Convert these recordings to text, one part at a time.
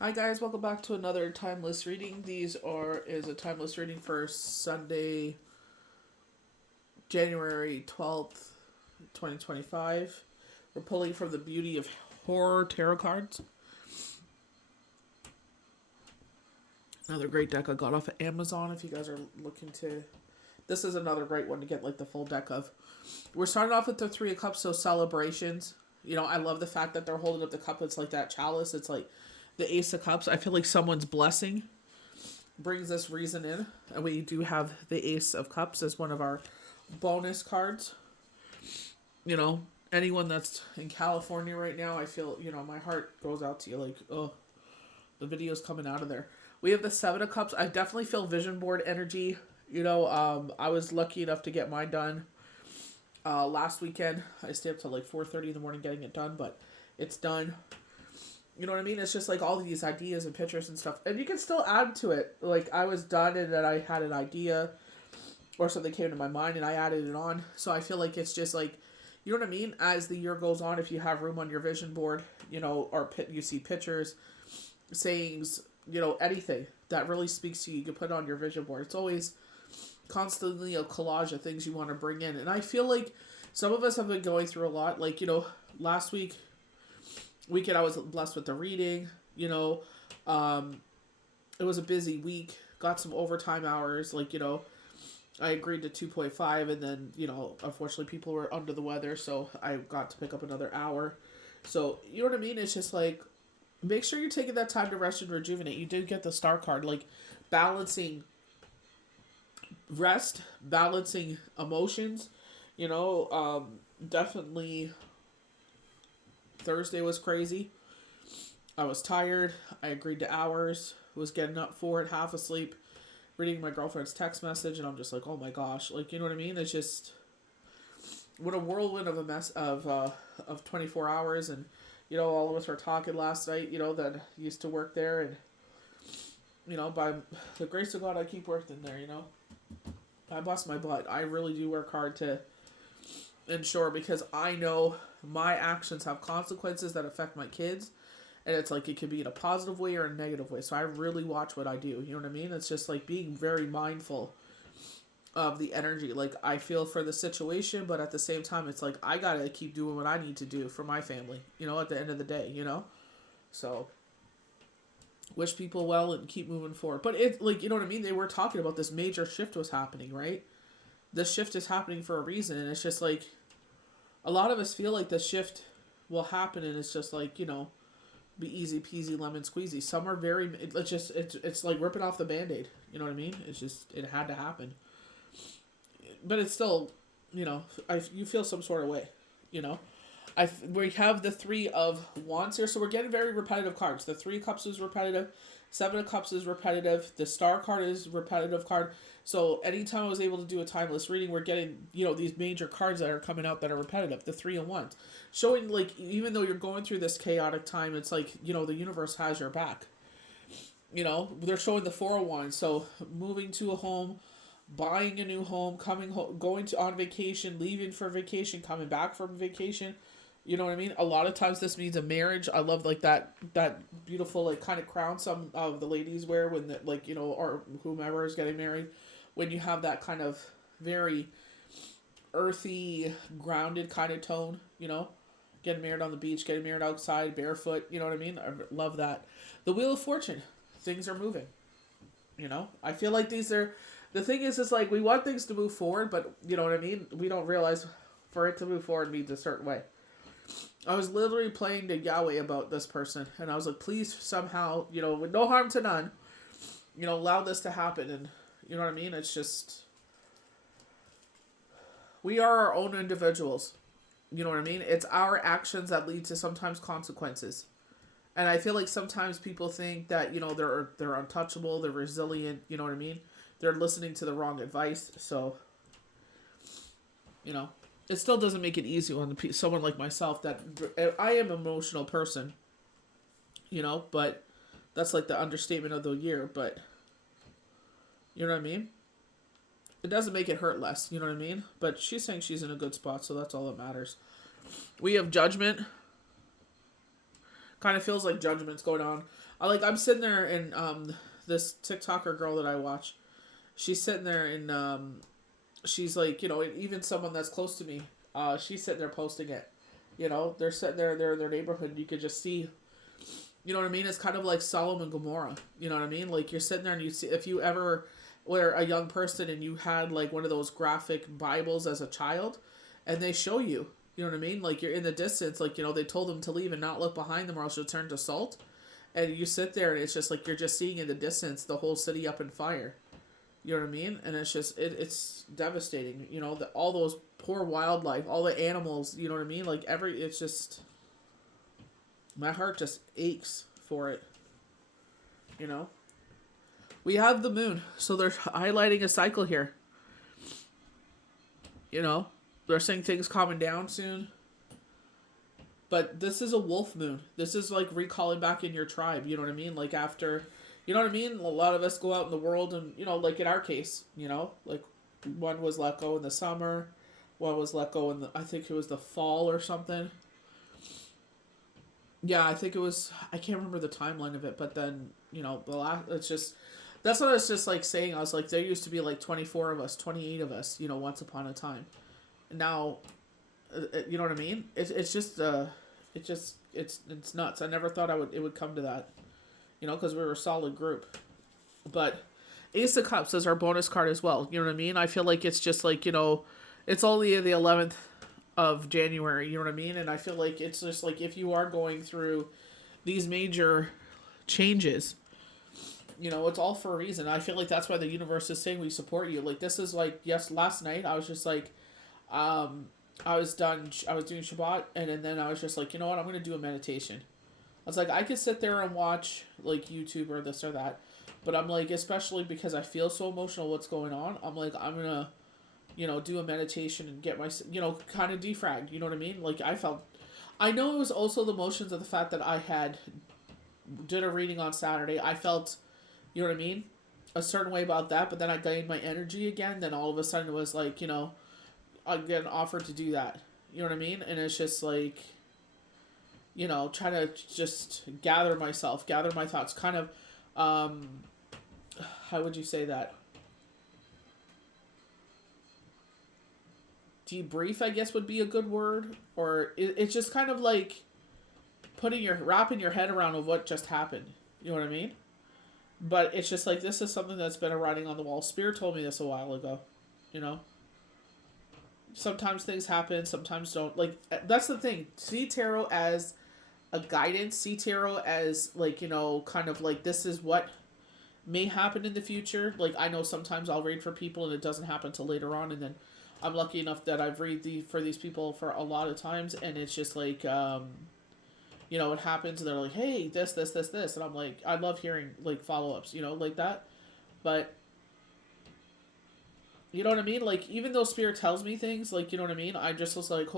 Hi guys, welcome back to another timeless reading. Is a timeless reading for Sunday, January 12th, 2025. We're pulling from the Beauty of Horror tarot cards. Another great deck I got off of Amazon if you guys are looking to. This is another great one to get like the full deck of. We're starting off with the Three of Cups, so celebrations. I love the fact that they're holding up the cup. It's like that chalice. It's like the Ace of Cups. I feel like someone's blessing brings this reason in, and we do have the Ace of Cups as one of our bonus cards. You know, anyone that's in California right now, I feel, my heart goes out to you. Like, oh, the video's coming out of there. We have the Seven of Cups. I definitely feel vision board energy. I was lucky enough to get mine done last weekend. I stayed up till like 4:30 in the morning getting it done, but it's done. You know what I mean? It's just like all these ideas and pictures and stuff. And you can still add to it. Like I was done and then I had an idea or something came to my mind and I added it on. So I feel like it's just like, you know what I mean? As the year goes on, if you have room on your vision board, or you see pictures, sayings, anything that really speaks to you, you can put it on your vision board. It's always constantly a collage of things you want to bring in. And I feel like some of us have been going through a lot. Like, last weekend I was blessed with the reading. It was a busy week. Got some overtime hours. I agreed to 2.5, and then unfortunately people were under the weather, so I got to pick up another hour. So you know what I mean? It's just like make sure you're taking that time to rest and rejuvenate. You did get the star card, like balancing rest, balancing emotions. Definitely Thursday was crazy. I was tired. I agreed to hours. Was getting up for it, half asleep, reading my girlfriend's text message, and I'm just like, oh my gosh, like you know what I mean? It's just what a whirlwind of a mess of 24 hours, and all of us were talking last night. That used to work there, and by the grace of God, I keep working there. I bust my butt. I really do work hard to ensure because I know my actions have consequences that affect my kids, and it's like it could be in a positive way or a negative way. So I really watch what I do. You know what I mean? It's just like being very mindful of the energy. Like I feel for the situation, but at the same time, it's like I gotta keep doing what I need to do for my family. At the end of the day, So wish people well and keep moving forward. But it like you know what I mean? They were talking about this major shift was happening, right? This shift is happening for a reason, and it's just like a lot of us feel like the shift will happen, and it's just like be easy peasy lemon squeezy. Some are very it's like ripping off the band-aid. You know what I mean? It's just it had to happen. But it's still, you feel some sort of way, you know. We have the Three of Wands here, so we're getting very repetitive cards. The Three of Cups is repetitive, Seven of Cups is repetitive, the Star card is repetitive card. So anytime I was able to do a timeless reading, we're getting these major cards that are coming out that are repetitive. The Three of Wands, showing like even though you're going through this chaotic time, it's like the universe has your back. They're showing the Four of Wands, so moving to a home, buying a new home, coming home, going to on vacation, leaving for vacation, coming back from vacation. You know what I mean? A lot of times this means a marriage. I love like that beautiful like kind of crown some of the ladies wear when the, like or whomever is getting married. When you have that kind of very earthy, grounded kind of tone, getting married on the beach, getting married outside, barefoot. You know what I mean? I love that. The Wheel of Fortune, things are moving. I feel like these are the thing is like we want things to move forward, but you know what I mean? We don't realize for it to move forward means a certain way. I was literally playing to Yahweh about this person, and I was like, please somehow, with no harm to none, allow this to happen. And you know what I mean? It's just, we are our own individuals. You know what I mean? It's our actions that lead to sometimes consequences. And I feel like sometimes people think that, they're untouchable, they're resilient, you know what I mean? They're listening to the wrong advice. So, it still doesn't make it easy on someone like myself that I am an emotional person, but that's like the understatement of the year. But you know what I mean? It doesn't make it hurt less, you know what I mean? But she's saying she's in a good spot, so that's all that matters. We have Judgment, Kind of feels like judgment's going on. I'm sitting there and this TikToker girl that I watch, she's sitting there and she's like, even someone that's close to me, she's sitting there posting it. They're sitting there, they're in their neighborhood, and you could just see, you know what I mean? It's kind of like Sodom and Gomorrah. You know what I mean? Like you're sitting there and you see, if you ever were a young person and you had like one of those graphic Bibles as a child, and they show you, you know what I mean? Like you're in the distance, like, they told them to leave and not look behind them or else you'll turn to salt. And you sit there and it's just like you're just seeing in the distance the whole city up in fire. You know what I mean? And it's just, it's devastating. All those poor wildlife, all the animals, you know what I mean? Like it's just, my heart just aches for it. We have the moon, so they're highlighting a cycle here. They're saying things calming down soon. But this is a wolf moon. This is like recalling back in your tribe, you know what I mean? Like after, you know what I mean? A lot of us go out in the world and, like in our case, like one was let go in the summer, one was let go in I think it was the fall or something. Yeah, I think it was, I can't remember the timeline of it, but then, it's just, that's what I was just like saying. I was like, there used to be like 24 of us, 28 of us, once upon a time. And now, you know what I mean? It's just, it's nuts. I never thought it would come to that, because we were a solid group. But Ace of Cups is our bonus card as well. You know what I mean? I feel like it's just like, it's only the 11th of January, you know what I mean? And I feel like it's just like if you are going through these major changes, it's all for a reason. I feel like that's why the universe is saying we support you. Like this is like, yes, last night I was just like, I was doing Shabbat and then I was just like, you know what, I'm going to do a meditation. I was like, I could sit there and watch like YouTube or this or that, but I'm like, especially because I feel so emotional what's going on, I'm like, I'm going to, do a meditation and get my, kind of defrag, you know what I mean? Like I know it was also the emotions of the fact that I did a reading on Saturday. I felt, you know what I mean? A certain way about that, but then I gained my energy again. Then all of a sudden it was like, I get offered to do that. You know what I mean? And it's just like, trying to just gather my thoughts, kind of, how would you say that? Debrief, I guess, would be a good word. Or it's just kind of like wrapping your head around of what just happened. You know what I mean? But it's just like, this is something that's been a writing on the wall. Spirit told me this a while ago, Sometimes things happen, sometimes don't. Like, that's the thing. See tarot as a guidance. See tarot as, like, kind of like, this is what may happen in the future. Like, I know sometimes I'll read for people and it doesn't happen till later on, and then I'm lucky enough that I've read for these people for a lot of times, and it's just like, it happens, and they're like, hey, this, and I'm like, I love hearing, like, follow-ups, like that, but, you know what I mean? Like, even though Spirit tells me things, like, you know what I mean? I just was like,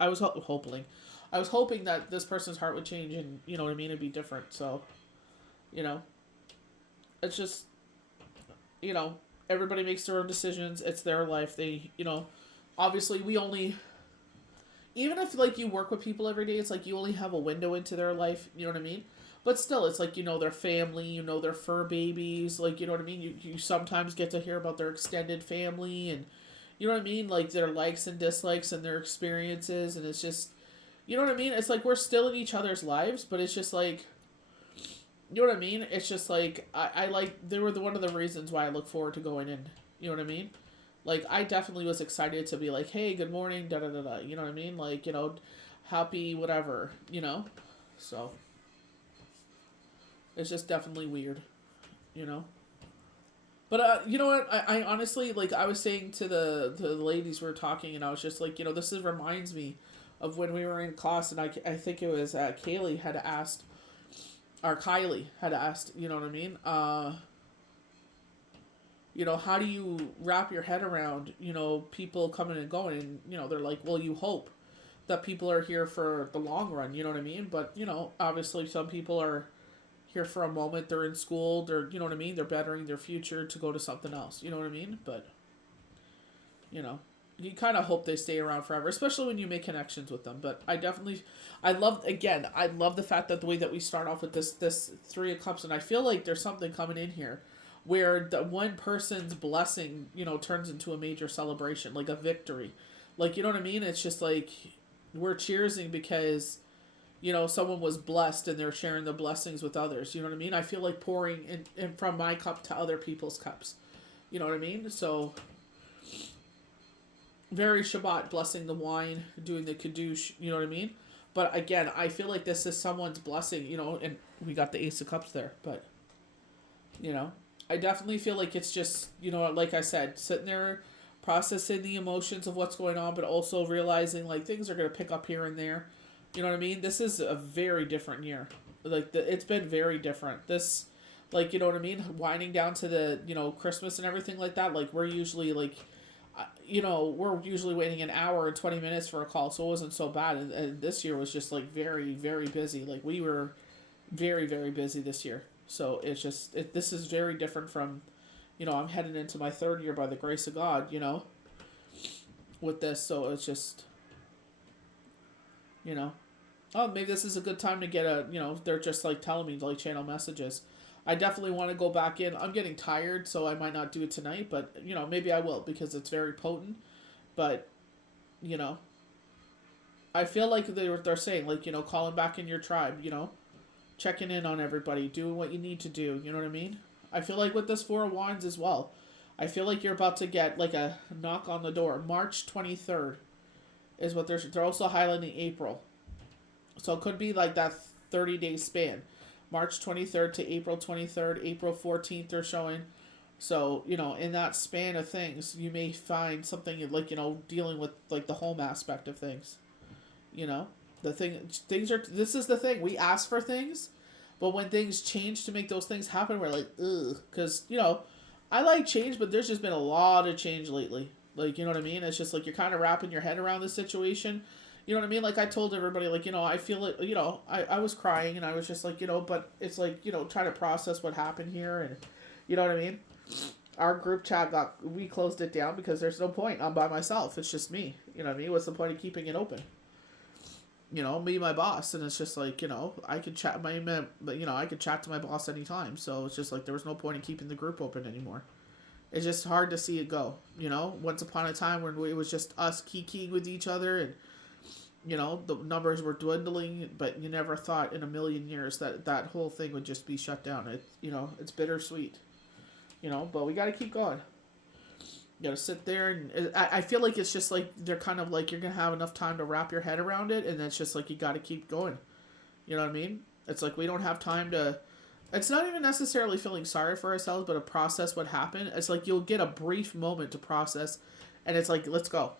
I was hoping that this person's heart would change and, you know what I mean, it'd be different, so, it's just, everybody makes their own decisions, it's their life, they, obviously even if, like, you work with people every day, it's like you only have a window into their life, you know what I mean? But still, it's like, their family, their fur babies, like, you know what I mean? You sometimes get to hear about their extended family and, you know what I mean? Like, their likes and dislikes and their experiences, and it's just, you know what I mean? It's like we're still in each other's lives, but it's just like, you know what I mean? It's just like, I like, they were one of the reasons why I look forward to going in, you know what I mean? Like, I definitely was excited to be like, hey, good morning, da-da-da-da, you know what I mean? Like, happy whatever, so... It's just definitely weird, But, you know what? I honestly, like, I was saying to the ladies we were talking, and I was just like, this reminds me of when we were in class, and I think it was Kylie had asked, you know what I mean? How do you wrap your head around, people coming and going? And, they're like, well, you hope that people are here for the long run, you know what I mean? But, obviously some people are here for a moment, they're in school, they're, you know what I mean, they're bettering their future to go to something else, you know what I mean? But, you kind of hope they stay around forever, especially when you make connections with them. But I love the fact that the way that we start off with this Three of Cups, and I feel like there's something coming in here where the one person's blessing, turns into a major celebration, like a victory. Like, you know what I mean? It's just like we're cheersing because someone was blessed and they're sharing the blessings with others. You know what I mean? I feel like pouring in from my cup to other people's cups. You know what I mean? So very Shabbat, blessing the wine, doing the Kiddush, you know what I mean? But again, I feel like this is someone's blessing, and we got the Ace of Cups there. But, I definitely feel like it's just, like I said, sitting there processing the emotions of what's going on, but also realizing, like, things are going to pick up here and there. You know what I mean? This is a very different year. Like, it's been very different. This, like, you know what I mean? Winding down to the, Christmas and everything like that, like, we're usually, like, we're usually waiting an hour and 20 minutes for a call, so it wasn't so bad. And this year was just, like, very, very busy. Like, we were very, very busy this year. So it's just, this is very different from, I'm heading into my third year by the grace of God, with this. So it's just, oh, maybe this is a good time to get they're just, like, telling me, like, channel messages. I definitely want to go back in. I'm getting tired, so I might not do it tonight, but, maybe I will because it's very potent. But, I feel like they're saying, like, calling back in your tribe, checking in on everybody, doing what you need to do, you know what I mean? I feel like with this Four of Wands as well, I feel like you're about to get, like, a knock on the door. March 23rd is what they're also highlighting April. So it could be like that 30-day span. March 23rd to April 23rd, April 14th they're showing. So, in that span of things, you may find something like, dealing with, like, the home aspect of things. This is the thing. We ask for things, but when things change to make those things happen, we're like, ugh. Because, I like change, but there's just been a lot of change lately. Like, you know what I mean? It's just like you're kind of wrapping your head around the situation. You know what I mean? Like, I told everybody, like, I feel it, I was crying and I was just like, but it's like, trying to process what happened here and, you know what I mean? Our group chat we closed it down because there's no point. I'm by myself. It's just me. You know what I mean? What's the point of keeping it open? Me, my boss, and it's just like, I could chat I could chat to my boss anytime. So it's just like, there was no point in keeping the group open anymore. It's just hard to see it go, once upon a time when it was just us kikiing with each other and, the numbers were dwindling, but you never thought in a million years that whole thing would just be shut down. It's bittersweet, but we got to keep going. You got to sit there, and I feel like it's just like they're kind of like you're going to have enough time to wrap your head around it, and it's just like you got to keep going. You know what I mean? It's like we don't have time to... It's not even necessarily feeling sorry for ourselves, but to process what happened. It's like you'll get a brief moment to process, and it's like, let's go.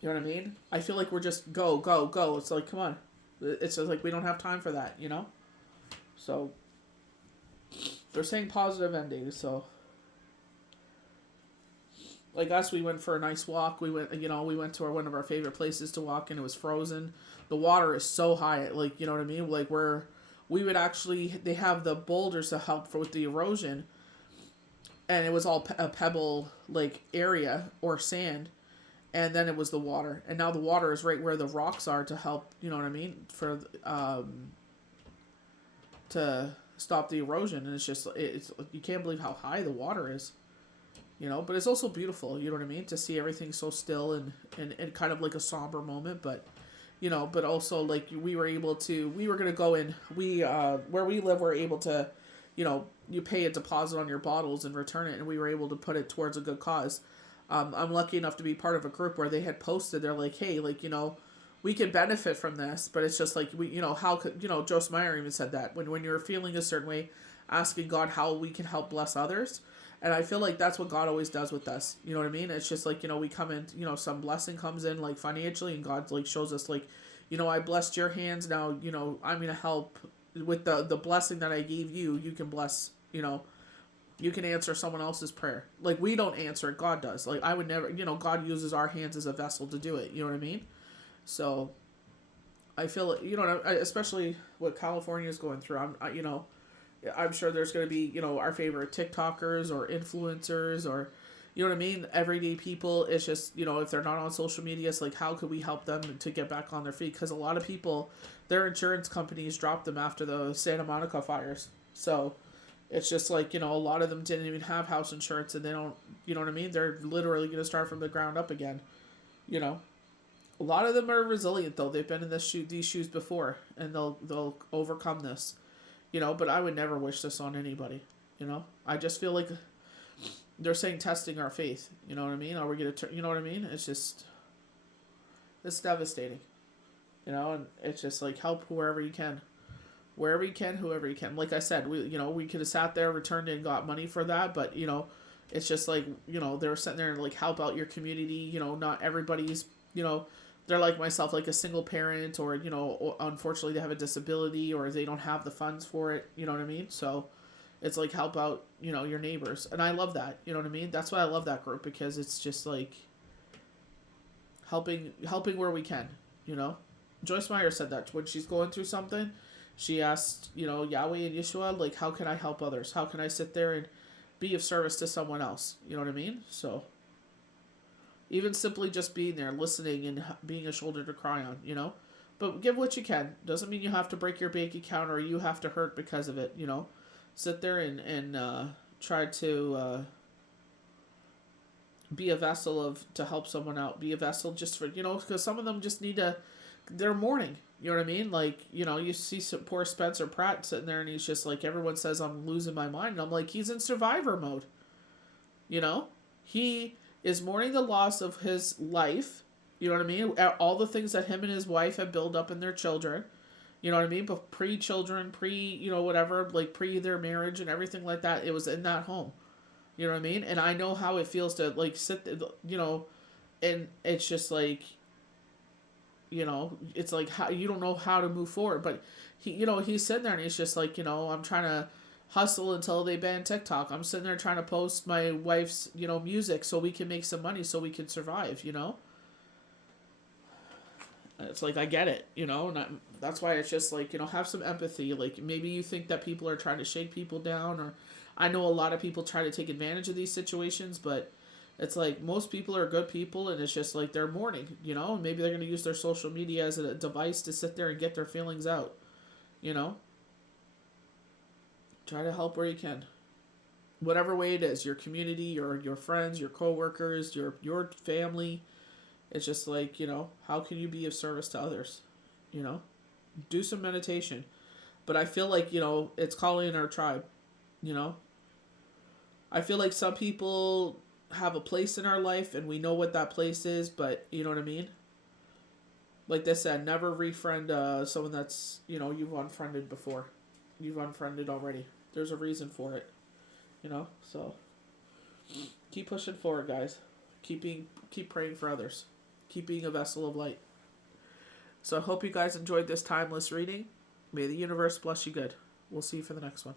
You know what I mean? I feel like we're just go, go, go. It's like, come on. It's just like we don't have time for that, So, they're saying positive endings, so... Like us, we went for a nice walk. We went to one of our favorite places to walk, and it was frozen. The water is so high, like, you know what I mean? Like, they have the boulders to help with the erosion, and it was all a pebble, like, area, or sand, and then it was the water. And now the water is right where the rocks are to help, you know what I mean? For, to stop the erosion, and it's just, you can't believe how high the water is. But it's also beautiful, you know what I mean? To see everything so still and kind of like a somber moment, but, but also, like, we were going to go in, where we live, we're able to, you pay a deposit on your bottles and return it, and we were able to put it towards a good cause. I'm lucky enough to be part of a group where they had posted, they're like, hey, like, we could benefit from this, but it's just like, how could, Joseph Meyer even said that, when you're feeling a certain way, asking God how we can help bless others. And I feel like that's what God always does with us. You know what I mean? It's just like, we come in, some blessing comes in, like, financially, and God, like, shows us, like, I blessed your hands, now, I'm going to help with the blessing that I gave you. You can bless, you can answer someone else's prayer. Like, we don't answer it, God does. Like, I would never, God uses our hands as a vessel to do it. You know what I mean? So, I feel, especially what California is going through, I'm sure there's going to be, our favorite TikTokers or influencers or, You know what I mean? Everyday people, it's just, if they're not on social media, it's like, how could we help them to get back on their feet? Because a lot of people, their insurance companies dropped them after the Santa Monica fires. So it's just like, a lot of them didn't even have house insurance, and they don't, you know what I mean? They're literally going to start from the ground up again. You know? A lot of them are resilient, though. They've been in these shoes before, and they'll overcome this. But I would never wish this on anybody. I just feel like they're saying testing our faith. You know what I mean? Are we going to, you know what I mean? It's devastating. And it's just like, help wherever you can. Wherever you can, whoever you can. Like I said, we could have sat there, returned and got money for that, but, it's just like, they're sitting there and like, help out your community. Not everybody's, they're like myself, like a single parent, or, unfortunately they have a disability, or they don't have the funds for it. You know what I mean? So it's like, help out, your neighbors. And I love that. You know what I mean? That's why I love that group, because it's just like helping where we can, Joyce Meyer said that when she's going through something, she asked, Yahweh and Yeshua, like, how can I help others? How can I sit there and be of service to someone else? You know what I mean? So even simply just being there, listening, and being a shoulder to cry on, But give what you can. Doesn't mean you have to break your bank account or you have to hurt because of it, Sit there and try to be a vessel to help someone out. Be a vessel just for, because some of them just need they're mourning. You know what I mean? Like, you see some poor Spencer Pratt sitting there and he's just like, everyone says I'm losing my mind. And I'm like, he's in survivor mode. He is mourning the loss of his life. You know what I mean? All the things that him and his wife have built up in their children. You know what I mean? But pre-children, whatever, like pre their marriage and everything like that, it was in that home. You know what I mean? And I know how it feels to like sit, and it's just like, it's like, how you don't know how to move forward. But he's sitting there and he's just like, I'm trying to hustle until they ban TikTok. I'm sitting there trying to post my wife's, music so we can make some money so we can survive, It's like, I get it, and that's why it's just like, have some empathy. Like, maybe you think that people are trying to shake people down, or I know a lot of people try to take advantage of these situations, but it's like most people are good people, and it's just like they're mourning, and maybe they're going to use their social media as a device to sit there and get their feelings out, Try to help where you can. Whatever way it is, your community, your friends, your coworkers, your family. It's just like, how can you be of service to others? Do some meditation. But I feel like, it's calling in our tribe, I feel like some people have a place in our life and we know what that place is, but you know what I mean? Like they said, never refriend someone that's, you've unfriended before. You've unfriended already. There's a reason for it, so keep pushing forward, guys. Keep praying for others. Keep being a vessel of light. So I hope you guys enjoyed this timeless reading. May the universe bless you good. We'll see you for the next one.